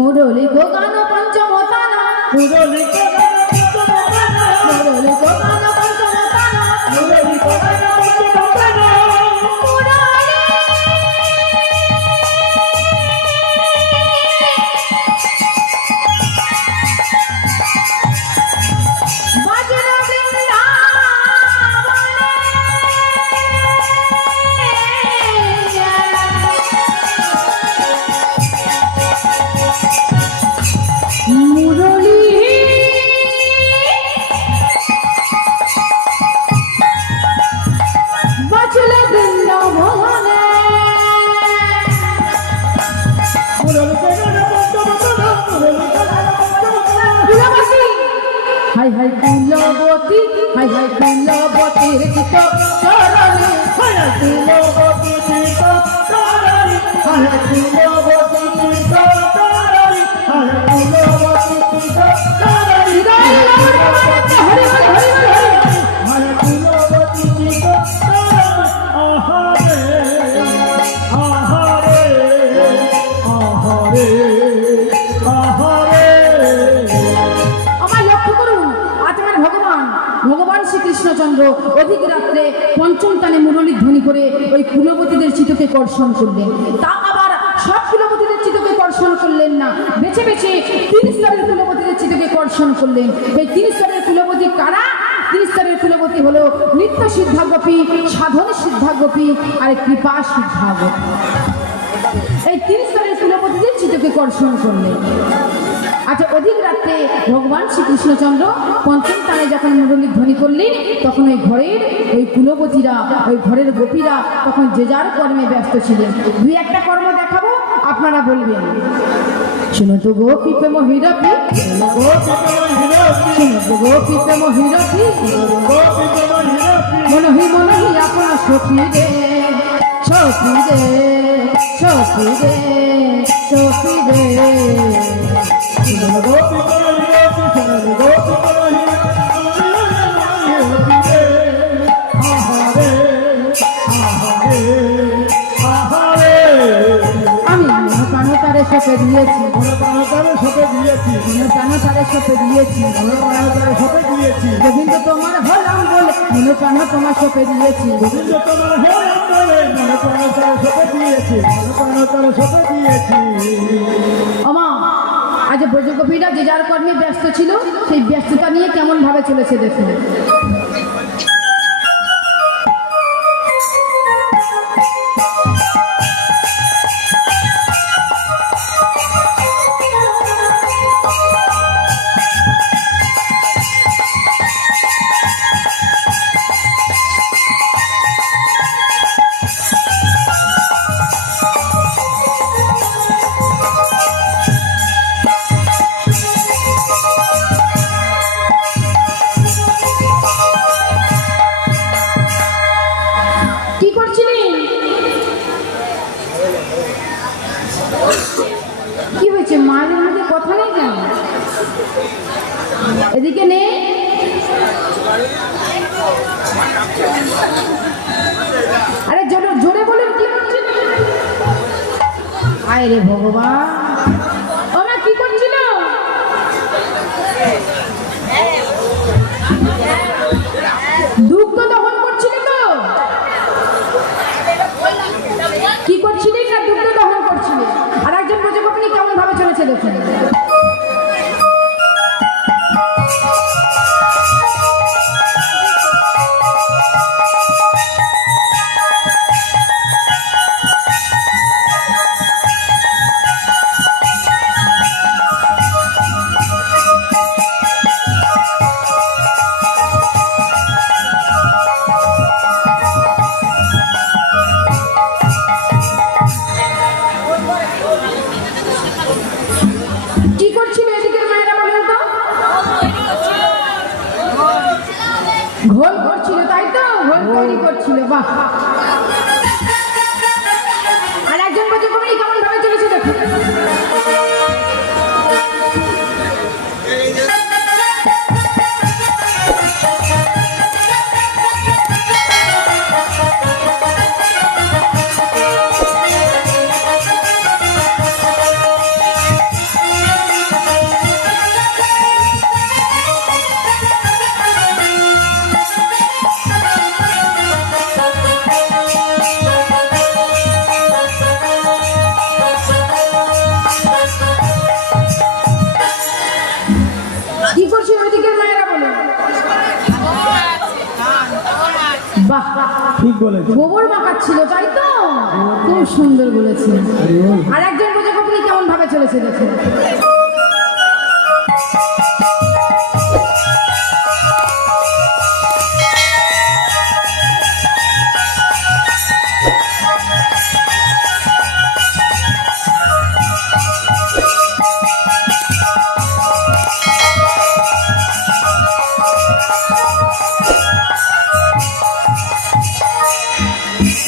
মুরলি গো গান পঞ্চমতান মুরলি গো গান পঞ্চমতান মুরলি গো গান পঞ্চমতান মুরলি গো গান পঞ্চমতান হাই হাই কুলবতী হাই হাই কুলবতীর চিত চরণে হায় কুলবতী চিত চরণে হায় কুলবতী চিত চরণে হায় কুলবতী চিত চরণে হরি হরি হরি হরি হায় কুলবতী চিত চরণে আহারে আহারে আহারে আহারে ভগবান শ্রীকৃষ্ণচন্দ্র অধিক রাত্রে পঞ্চম তানে মুরলী ধ্বনি করে ওই কুলবতীদের চিতকে কর্ষণ করলেন। তা আবার সব কুলবতীদের চিতকে কর্ষণ করলেন না, বেছে বেছে 3 স্তরের কুলবতীদের চিতকে কর্ষণ করলেন। এই 3 স্তরের কুলবতী কারা? 3 স্তরের কুলবতী হলো নিত্য সিদ্ধা গোপী, সাধন সিদ্ধা গোপী আর কৃপা সিদ্ধা গোপী। এই 3 স্তরের কুলবতীদের চিতকে কর্ষণ করলেন। আচ্ছা, অধিক রাত্রে ভগবান শ্রীকৃষ্ণচন্দ্র পঞ্চম তানে যখন মুরলী ধ্বনি করলেন, তখন ওই কুলবতীরা, ওই ঘরের গোপীরা তখন যে যার কর্মে ব্যস্ত ছিলেন। 2-1টা কর্ম দেখাবো, আপনারা বলবেন। শুনো তো গোপী প্রেম হিরপি, শুনো তো গোপী প্রেম হিরপি, মনহি মনহি আপনা সখী রে, সখী রে, সখী রে, সখী রে। আমি মনোপ্রাণতারে সপে দিয়েছি, মনোপ্রাণতারে সপে দিয়েছি, মনোপ্রাণতারে সপে দিয়েছি, মনোপ্রাণতারে সপে দিয়েছি। গোবিন্দ তোমার হলাম বলে মনোপ্রাণ তোমার সপে দিয়েছি, গোবিন্দ তোমার হলাম বলে মনোপ্রাণতারে সপে দিয়েছি, মনোপ্রাণতারে সপে দিয়েছি। আমা আজ ব্রজগোপীরা যে যার কর্মে ব্যস্ত ছিল, সেই ব্যস্ততা নিয়ে কেমন ভাবে চলেছে দেখুন। কি হয়েছে? মায়ের মধ্যে কথা নেই কেন? এদিকে নেই। আরে জোরে বলুন, কি করছেন? আয় রে ভগবান, ওরা কি করছিল? দুগ্ধ দহন করছিল তো? কি করছিলেন না? দুগ্ধ দহন করছিলেন। আর একজন ব্রজগোপিনী কেমন ভাবে চলেছে দেখুন। ঘোল করছিল, তাই তো? ঘোল তৈরি করছিল। বাহ। আর একজন ব্রজগোপিনী কেমন ভাবে চলেছে দেখুন। বাহ, ঠিক বলেছো। গোবর মাখাচ্ছিল তাই তো? খুব সুন্দর বলেছে। আর একজন ব্রজগোপিনী কেমন ভাবে চলেছে দেখো।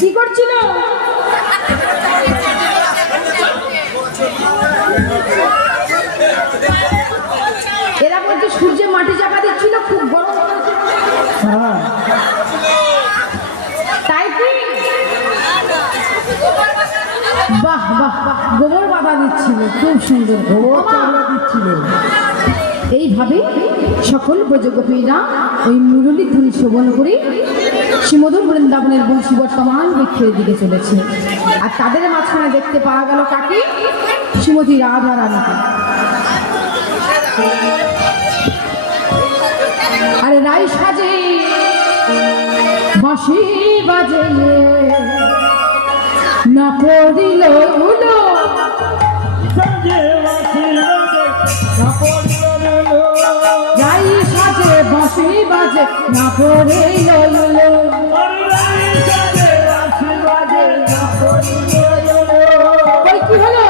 কি করছিল? এরা বলছে সূর্যে মাটি চাপা দিচ্ছিল, খুব গরম করেছে। হ্যাঁ, তাই কি? বাহ বাহ বাহ, গোবর বাবা দিচ্ছিল, খুব সুন্দর। গোবর চালা দিচ্ছিল। এইভাবে সকল ব্রজগোপীরা ওই মুরলী ধ্বনি শ্রবণ করে শ্রীমধুর বৃন্দাবনের বংশী বর্তমান বৃক্ষের দিকে চলেছে। আর তাদের মাঝখানে দেখতে পাওয়া গেল কাকে? শ্রীমতী রাধা রানীকে। আরে রাই সাজে বাঁশি বাজে না পড়িল উলো, সাজে বাঁশি বাজে, না পড়িল উলো। রাই সাজে বাঁশি বাজে না পড়িল উলো। আরে রাই সাজে বাঁশি বাজে, না পড়িল উলো। ওই কি হলো?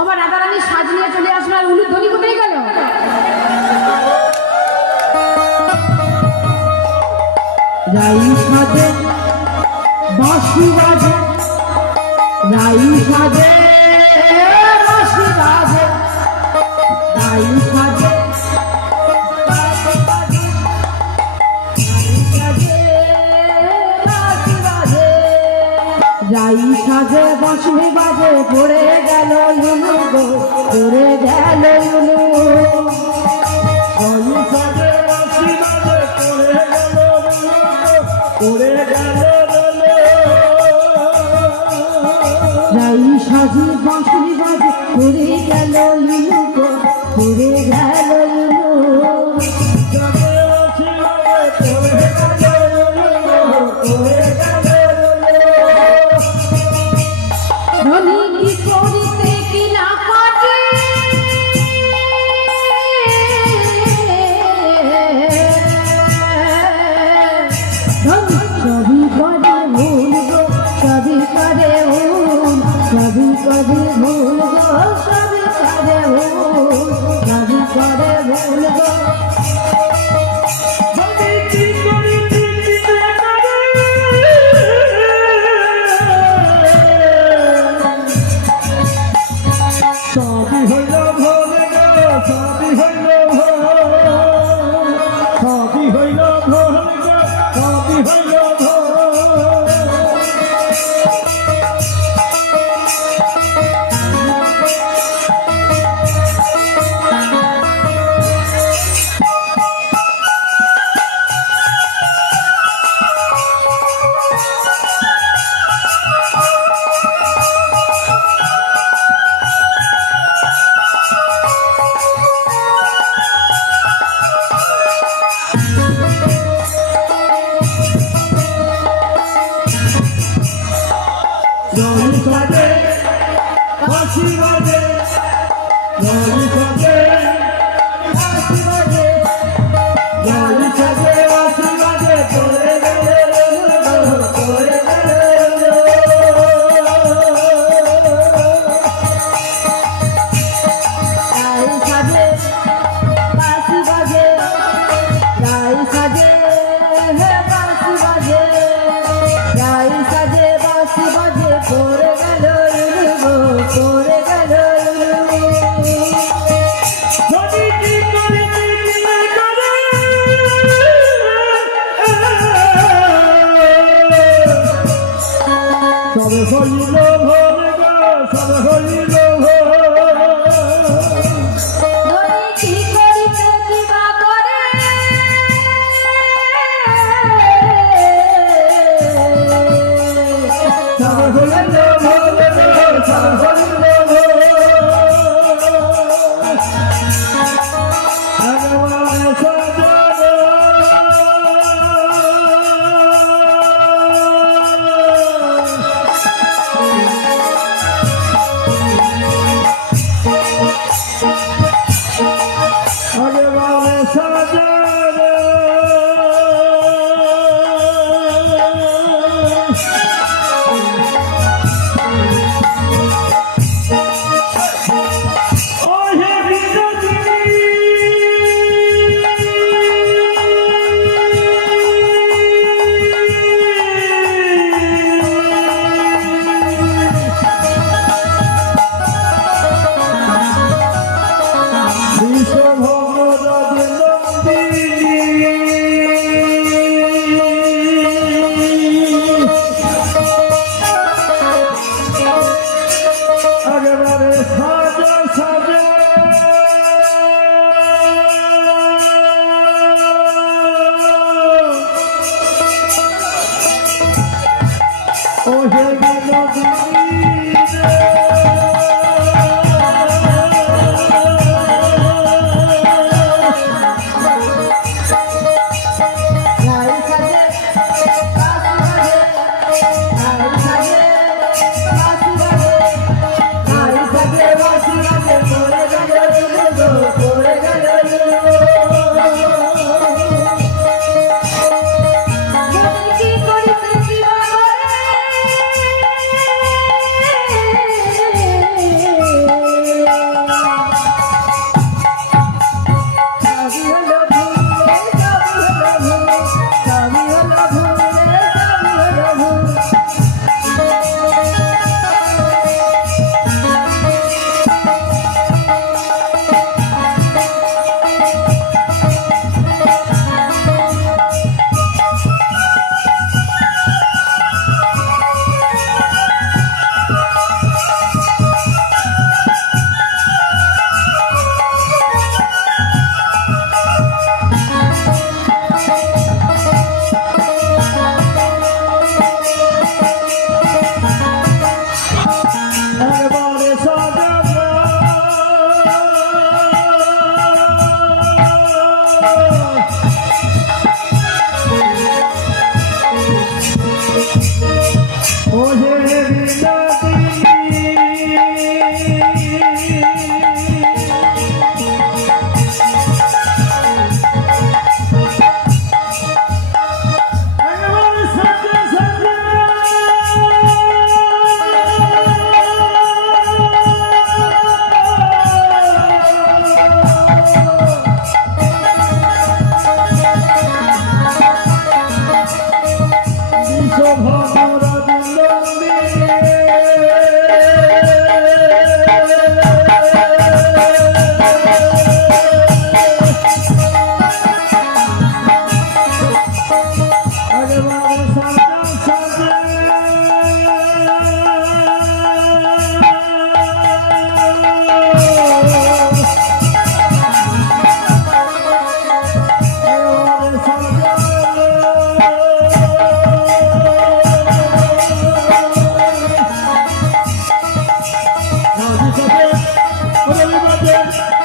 আমার রাধা রানী সাজ নিয়ে চলে আসলো, আর উলুর ধ্বনি কোথায় গেল? রাই সাজে বাঁশি বাজে, রাই সাজে বাঁশি বাজে, রাই সাজে বাঁশি বাজে, রাই সাজে বাঁশি বাজে, পড়ে গেল উলু গো, পড়ে গেল উলু। রাই সাজে বাঁশি বাজে, পড়ে গেল উলো, পড়ে গেল উলো। রাই সাজে বাঁশি বাজে, পড়ে গেল উলু গো, পড়ে গেল উলু। সাজে বাঁশি বাজে, পড়ে গেল উলো, পড়ে গেল উলো। ধ্বনি কি করিতে কি না পারে, ধ্বনি সবই করে ভুল গো, সবই করে ভুল, সবই করে ভুল গো, সবই করে ভুল, সবই করে ভুল গো। আমি কি করিতে কি না পারি। সবই হইল ভুল গো, সবই হইল ভুল, সবই হইল ভুল গো, সবই হইল ভুল। রাই সাজে বাঁশি বাজে, রাই সাজে বাঁশি বাজে, রাই সাজে বাঁশি বাজে, পড়ে গেল উলো, পড়ে গেল উলো। রাই সাজে বাঁশি বাজে, রাই সাজে বাঁশি বাজে, রাই সাজে বাঁশি বাজে, পড়ে গেল উলু গো, পড়ে গেল উলু। Hallelujah.